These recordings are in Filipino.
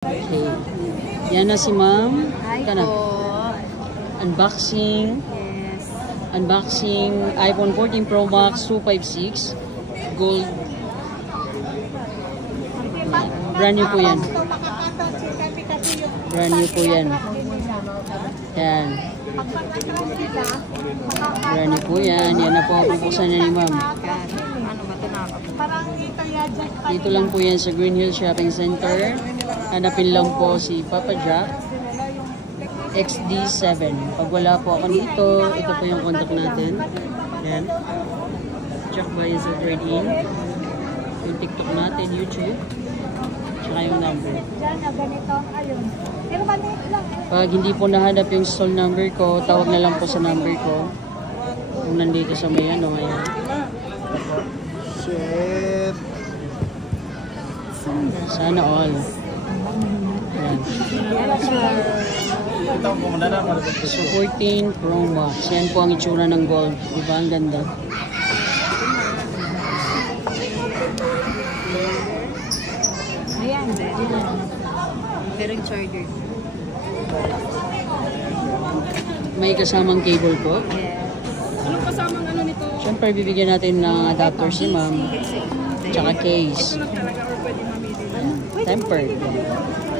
Okay. Yan na si ma'am. Hi Kana. po. Unboxing. Yes. Unboxing iPhone 14 Pro Max 256 Gold. Brand new po yan. Brand new po yan. Yan. Brand new po yan. Yan na po ang bubuksan niya ni ma'am. Ano ba ito na? Dito lang po yan sa Green Hill Shopping Center. Hanapin lang po si Papa Jack XD7. Pag wala po ako dito, ito po yung contact natin. Yan. Check ba yan sa trade-in? Yung TikTok natin, YouTube. Tsaka yung number. Pag hindi po nahanap yung stall number ko, tawag na lang po sa number ko. Kung nandito sa may ano ngayon. Shit. Sana all. Yan. So 14 Pro Max. Yan po ang itsura ng gold. Diba? Ang ganda. Ayan. Merong charger. May kasamang cable po. Yes. Anong kasamang ano nito? Siyempre, bibigyan natin ng adapter si ma'am. Tsaka case. Ito lang talaga or pwede mamili? Tempered.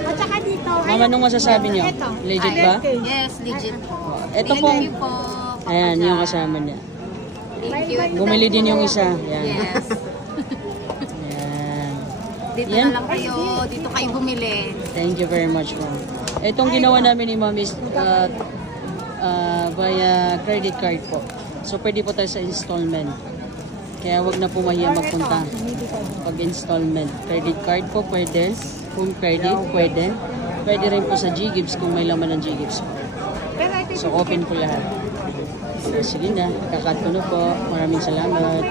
At saka dito, Ma'am, anong masasabi niyo? Legit ba? Yes, legit po. Ito po. Thank you po. Papa Ayan, Jack. yung kasama niya. Thank you. Bumili din yung isa. Yan. Yes. Yan. Dito Yan. na lang kayo. Dito kayo bumili. Thank you very much, ma'am. Itong ginawa namin ni ma'am is via credit card po. So, pwede po tayo sa installment. Kaya wag na po mahiya magpunta. Pag installment. Credit card po pwede. Home credit pwede. Pwede rin po sa G-Gives kung may laman ng G-Gives po. So, open po lahat. So, sige na. Kakat ko na po. Maraming salamat.